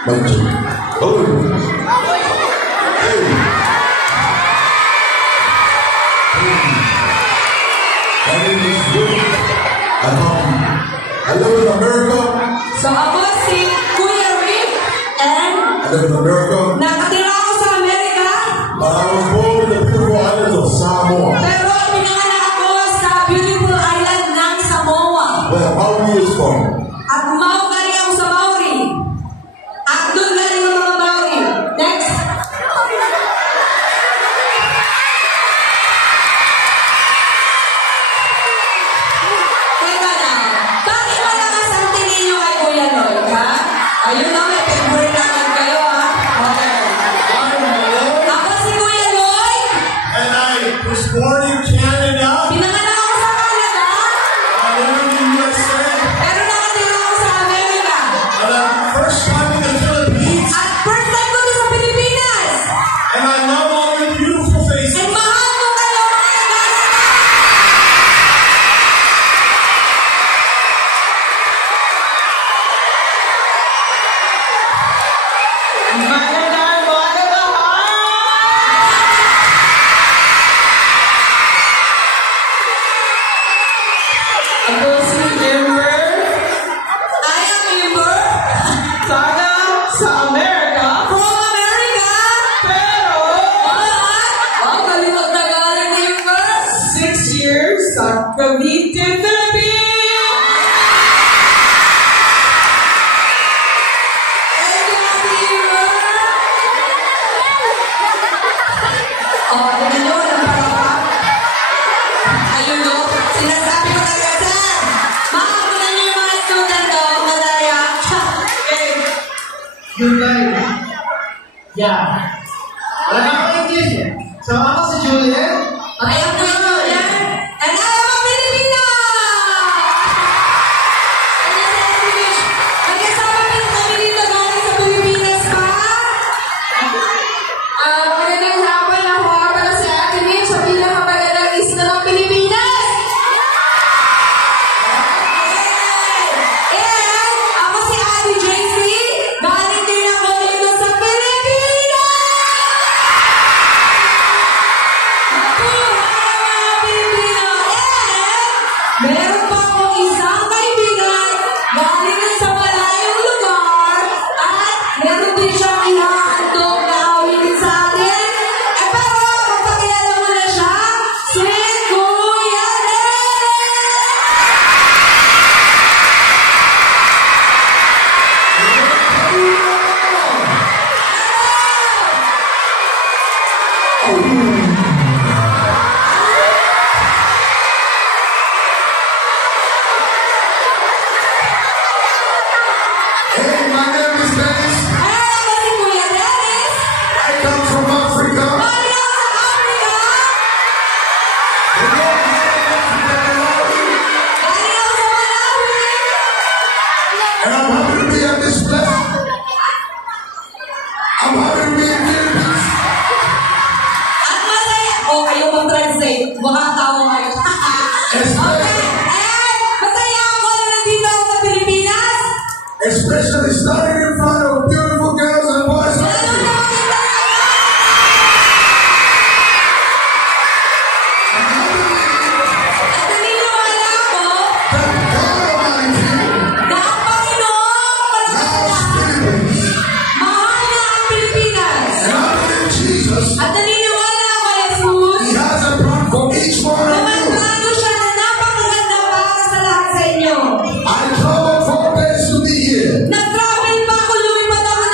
I live in America. So ako si Kuya Rick and I live in America. Nakatira ako sa Amerika. But I was born in the beautiful island of Samoa. Pero pinanganak ako sa beautiful island ng Samoa. Where Maui is from. At galing ako sa Maui. At doon galing ang mga Maui. Next. Teka lang. Bakit malakas ang tingin nyo kay Kuya Lloyd, ha? Ayun na, may favorite naman kayo, ha? Okay. Ako si Kuya Lloyd. And I was born in Canada. Pinanganak ako sa Canada. I live in the USA. Pero nakatira ako sa Amerika. And I'm first time in the Philippines. At first time ko to sa Pilipinas. And I love all your beautiful faces. And mahal ko kayo, mga Canada. Ako si Amber, I am Amber taga sa Amerika, from America. pero Wow, kalimot na galing ni Amber. 6 years sa Cavite, Philippines. Thank you, Amber. Oh, tingnan nyo, walang parapa. Ayun no, sinasabi ko talaga, sir. Makakunan nyo yung mga student ko, madaya. Good night. Yeah. Wala na akong English eh. So ako si Juliet. I am Kuya Julian, and I am a Filipina! And this is English. Nagkasama kami dito galing sa Pilipinas pa. Magandang hapon. Ako nga pala si Ate Mitch sa pinakamagandang isla ng Pilipinas. And ako si Ate JC. Galing din ako dito sa Pilipinas. Meron pa akong isang kaibigan galing din sa malayong lugar at meron din siyang ihahandog na awitin sa atin. Pero magpakilala mo na siya, si Kuya Hey, my name is Dennis. Ako si Kuya Dennis. I come from Africa. Galing ako sa Africa. Galing ako sa Malawi. And I'm happy to be at this place. I'm happy to be in Philippines. At masaya. O, kayo mag-translate. Makatawa kayo. Okay. And masaya ako na nandito ako sa Pilipinas. Especially standing in front of beautiful girls and boys like Lalo you. na makita. At naniniwala ako That God Almighty na ang Panginoon loves Philippines. mahal niya ang Pilipinas. And I believe Jesus, At naniniwala ako kay Jesus He has a plan for each one na of may you. plano siya na napakaganda para sa lahat sa inyo. I traveled 4 days to be here. Nag-travel pa ako, lumipat ako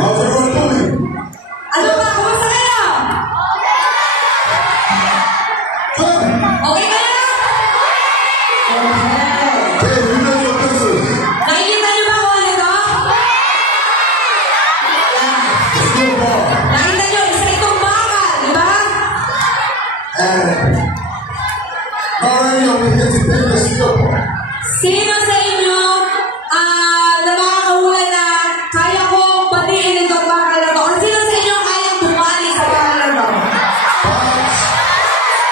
how's everyone doing? Ano ba? Kumusta kayo? Good. Okay kayo? Okay. Hey, you know your business. Nakikita niyo ba kung ano ito? It's your bar. Nakita niyo, isa itong bakal, di ba? And not only are we here today, let's still bar. Sino sa inyo na makakahula na kaya ko batiin itong bakal na to? Or sino sa inyo kayang bumali sa bakal na to?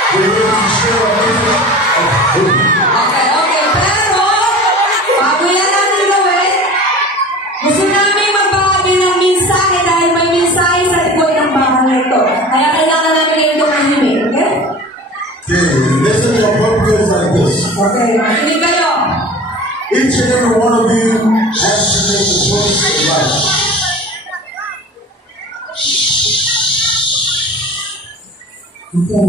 We're here to share our business. Okay. Pero, bago yan natin gawin, gusto namin magbahagi ng mensahe dahil may mensahe sa likod ng bakal na ito. Kaya kailangan namin ito mahimik, okay? Okay, listen to our purpose like this. Okay, makinig kayo. Each and every one of you has to make a choice in life. Okay.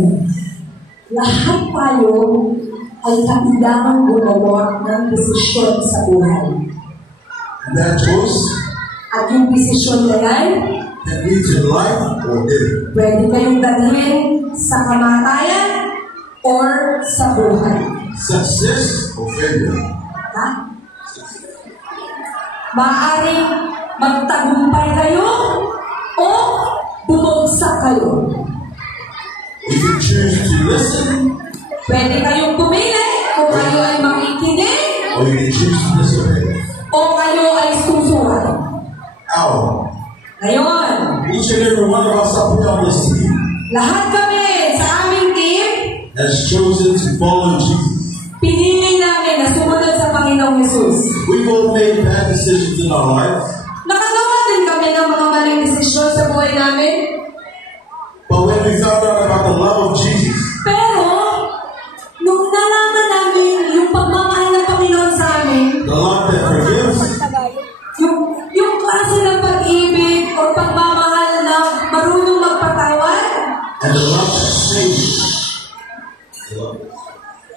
Lahat tayo ay kailangang gumawa ng desisyon sa buhay. And that choice At yung desisyon na yan, can lead to life or death. pwede kayong dalhin sa kamatayan or sa buhay. Success or failure. Ha? Maaaring magtagumpay kayo o bumagsak kayo. You can choose to listen Pwede kayong pumili kung kayo ay makikinig or you can choose to disobey. o kayo ay susunod. Our Ngayon, each and every one of us up here on this team lahat kami sa aming team, has chosen to follow Jesus. pinili namin na sumunod sa Panginoong Yesus. We've all made bad decisions in our lives, Nakagawa din kami ng mga maling desisyon sa buhay namin. but when we found out about the love of Jesus, Pero, nung nalaman namin yung pagmamahal ng Panginoon sa amin, the love that forgives, yung klase ng pag-ibig o pagmamahal na marunong magpatawad, and the love that saves,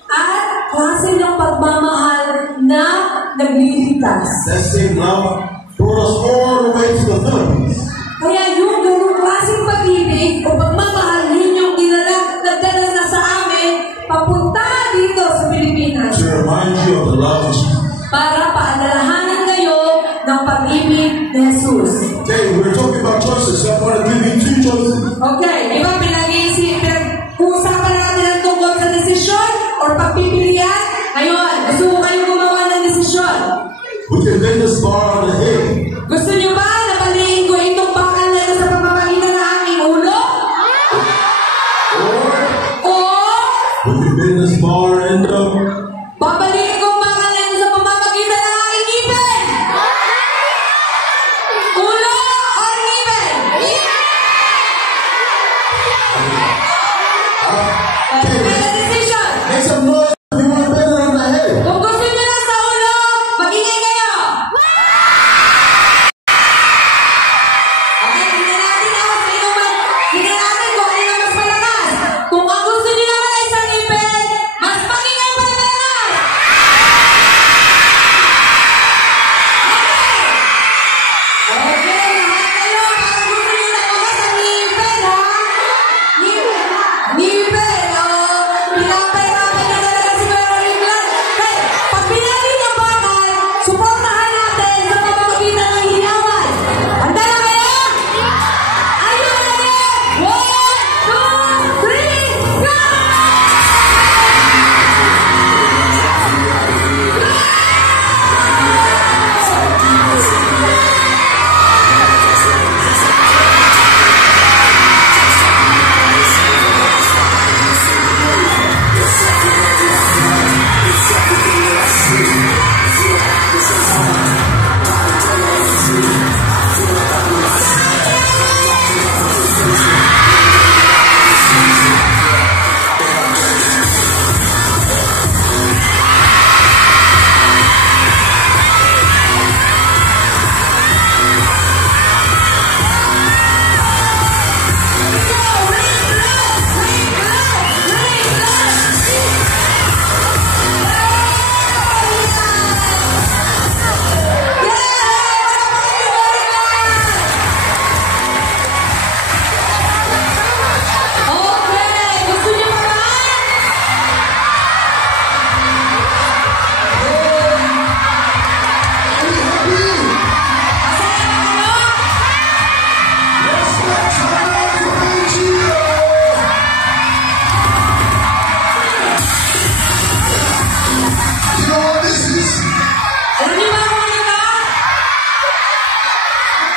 at klase ng pagmamahal na nagliligtas. that same love brought us all the way to the Philippines. Kaya yung ganung klaseng pag-ibig o pagmamahal, yun yung nagdala na sa amin papunta dito sa Pilipinas To remind you of the love of Jesus. para paadalahanan kayo ng pag-ibig ni Jesus. Okay, we're talking about choices, so I'm going to give you two choices. Okay, di ba pinag-uusapan natin ang tungkol sa desisyon o pagpipilian? Ngayon, gusto ko kayo gumawa ng desisyon. We can bend this bar on the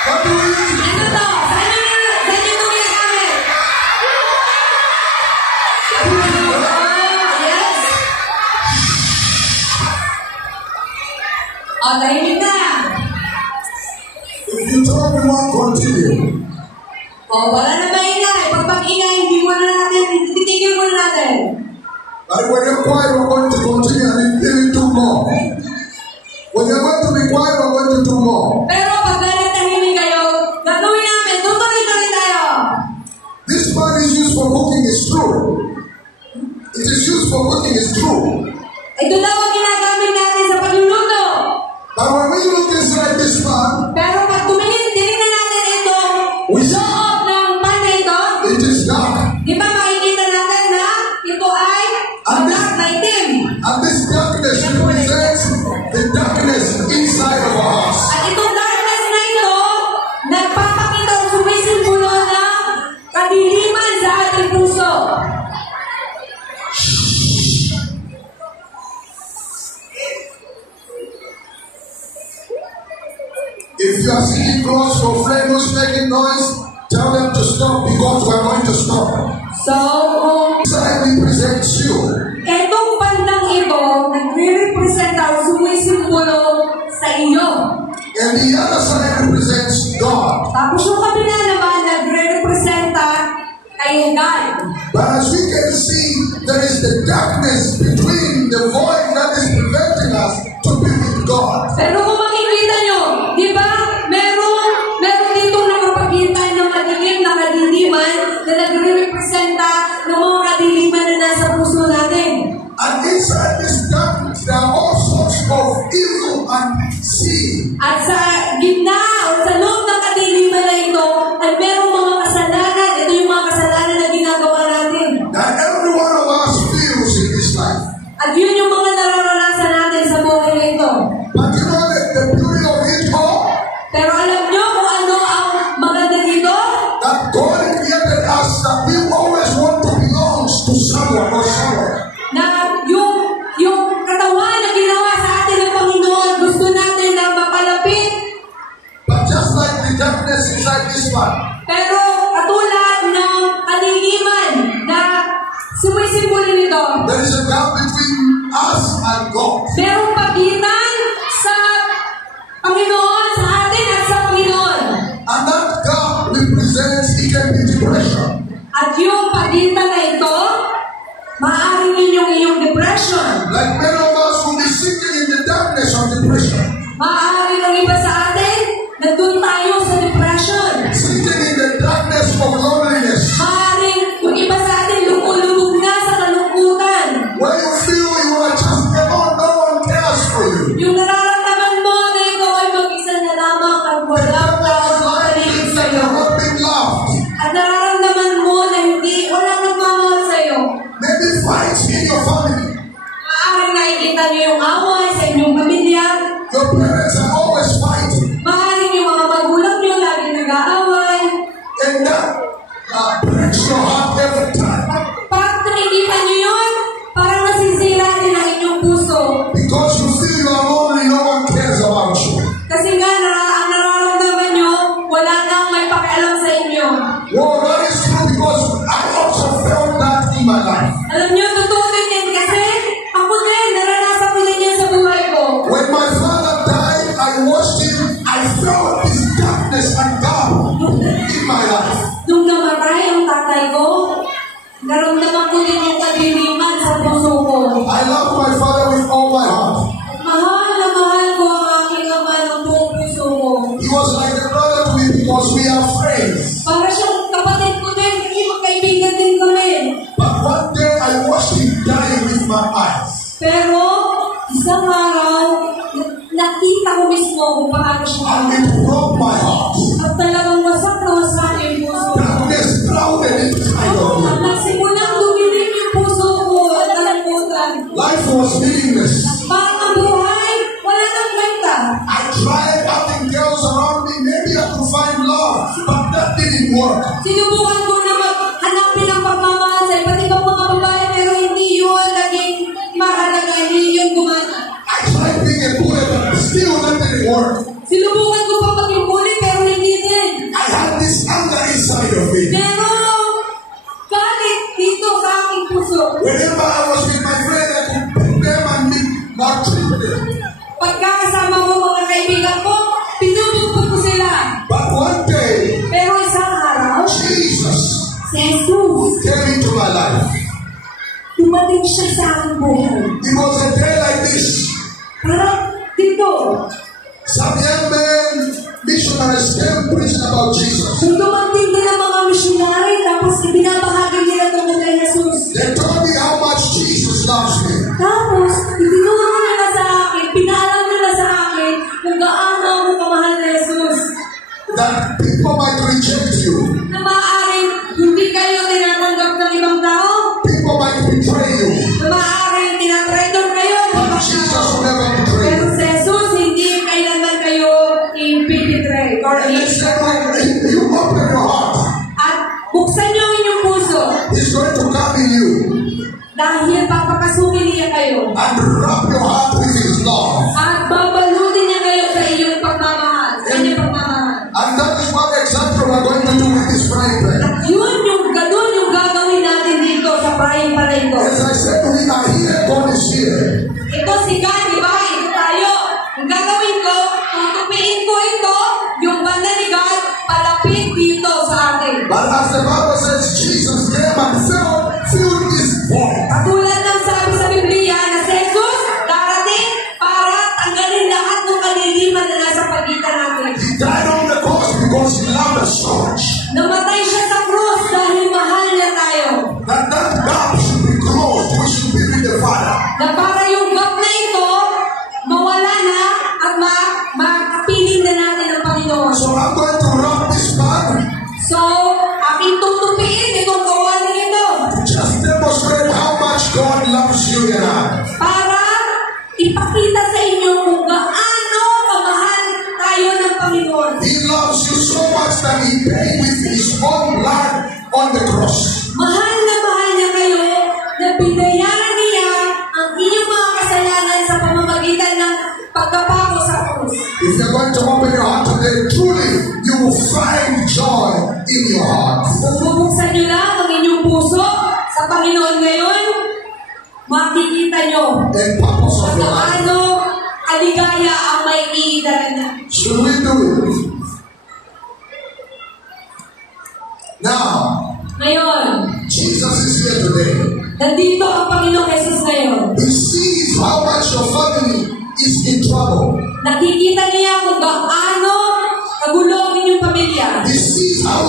What do we use? Ano to? Saan ito ginagamit? Yes. O, tahimik na. If you talk, we won't continue. O, wala na maingay. Pagpag-ingay, hindi mo na natin, titigil mo na natin. But when you're quiet, we're going to continue and even do more. When you're going to be quiet, we're going to do more. Pero pag tahimik kayo, gagawin namin, tutuloy-tuloy tayo. This pan is used for cooking, is true. It is used for cooking, is true. Ito daw ang ginagamit natin sa pagluluto. But when we look inside this pan, Pero pag tinignan natin itong loob ng pan na ito, it is dark. di ba makikita natin na ito ay dark na itim. And this darkness represents the darkness inside of our house. At itong darkness na ito, nagpapakita o sumisimbolo ng kadiliman sa ating puso. If you are seeing close for friend who's making noise, tell them to stop because we're going to stop. So, kung Inside represents you. itong pandang ito, nagre-representa o sumisimbolo sa iyo. And the other side represents God. Tapos yung kabila naman, nagre-representa kay God. But as we can see, there is the darkness between the void that is preventing us to be with God. Pero kung makikita nyo, di ba, meron dito nakapagintay ng madilim na kadiliman na nagre-representa ng mga kadiliman na nasa puso natin. And inside this darkness, there are all sorts of evil and sin. At sa gitna o sa loob ng kadiliman na ito, ay merong mga kasalanan. Ito yung mga kasalanan na ginagawa natin. That every one of us feels in this life. At yun yung mga nararanasan natin sa buhay na ito. But you know that the beauty of it all? Pero alam nyo kung ano ang maganda dito? That God created us that we always want to belong to someone or someone. Na yung katawan na ginawa sa atin ng Panginoon, gusto natin na mapalapit. But just like the darkness inside this one, Pero katulad ng kadiliman na sumisimbolo nito, there is a gap between us and God. merong pagitan sa Panginoon, sa atin at sa Panginoon. And that gap represents, it can be depression. At yung pagitan na ito, maaaring iyong depression. Like many of us will be sinking in the darkness of depression. Maaaring ang iba sa atin, nandun tayo sa depression. Sinking in the darkness of loneliness. Maaaring yung iba sa atin, lumulubog na sa kalungkutan. Where you feel you are just alone, no one cares for you. Yung nararamdaman mo na ikaw ay mag-isa na lamang at walang tao makapaligid sa iyo. You're not being loved. At nararamdaman mo na walang nagmamahal sa iyo. Maybe fights in your family. Maaaring nakikita niyo yung away sa inyong pamilya. Your parents are always fighting. Maaaring yung mga magulang niyo laging nag-aaway. And that breaks your heart every time. Pag nakikita niyo yun, parang nasisira din ang inyong puso. Because you feel you are lonely, no one cares about you. Kasi nga, ang nararamdaman niyo, wala nang may pakialam sa inyo. Well, that is true because I also felt that in my life. Alam niyo, totoo din kasi ako din, naranasan ko din yan sa buhay ko. When my father died, I watched him. I felt this darkness and gap in my life. Nung namatay ang tatay ko, naramdaman ko din yung kadiliman sa puso ko. I love my father with all my heart. Mahal na mahal ko ang aking ama ng buong puso ko. He was like a brother to me because we are friends. Para siyang kapatid ko din, kasi magkaibigan din kami. But one day I watched him dying with my eyes. Pero, isang araw, nakita ko mismo kung paano siya. And it broke my heart. At talagang wasak na wasak yung puso ko. Darkness clouded inside of me. At nagsimulang dumilim yung puso ko at nalamutan. Life was meaningless. Parang ang buhay, wala nang kwenta. I tried having girls around me. Maybe I could find love, but that didn't work. Sinubukan ko na hanapin ang pagmamahal sa iba't ibang mga babae, pero hindi yun naging mahalaga, hindi yun gumana. I tried being a bully, but still that didn't work. Sinubukan ko pa maging bully, pero hindi dumating siya sa aking buhay. It was a day like this. Parang dito, Some young men, missionaries came preaching about Jesus. kung dumating din ang mga missionary, tapos ibinabahagi nila tungkol kay Jesus. They told me how much Jesus loves me. Tapos, itinuro nila sa akin, pinaalam nila sa akin kung gaano ako kamahal na Jesus. That people might reject you. Na maaaring hindi kayo tinatanggap ng ibang tao, People might betray you. na maaaring tinatraidor kayo ng But ibang Jesus tao. will never betray Pero you. sa Jesus, hindi kailanman kayo i-betray or Listen, when you open your heart, at buksan niyo ang inyong puso He's going to come in you dahil papakasukin niya kayo and wrap your heart with His love. at babalutin niya kayo sa iyong pagmamahal, sa inyong pagmamahal. And that is what exactly we're going to do with this frying pan. At ganun yung gagawin natin dito sa praying para ito. As I said, we are here, God is here. Ito si God, di ba? Ito tayo. Ang gagawin ko, tutupiin ko ito, yung banda ni God, palapit dito sa atin. But as the Bible says, Jesus came and filled this void. Katulad ng sabi sa Biblia na si Jesus darating para tanggalin lahat ng kaliliman na nasa pagitan natin. He died on the cross because He loved us so much. Namatay siya sa krus dahil mahal niya tayo. That gap should be closed. We should be with the Father. Na para yung gap na ito, mawala na at makapiling na natin ang Panginoon. So I'm going to wrap this pan. So, aking tutupiin itong kawaling ito Just demonstrate how much God loves you and I. para ipakita sa inyo kung gaano kamahal tayo ng Panginoon. He loves you so much that He paid with His own blood on the cross. Mahal na mahal niya kayo na binayaran niya ang inyong mga kasalanan sa pamamagitan ng pagkapako sa krus. If you're going to open your heart today, truly, you will find joy in your heart. Kung bubuksan niyo lang ang inyong puso sa Panginoon ngayon, makikita niyo And purpose of kung your life. gaano aligaya ang may iidaran. Should we do it? Now, Ngayon, Jesus is here today. nandito ang Panginoong Jesus ngayon. He sees how much your family is in trouble. Nakikita niya kung gaano kagulo ang inyong pamilya. He sees how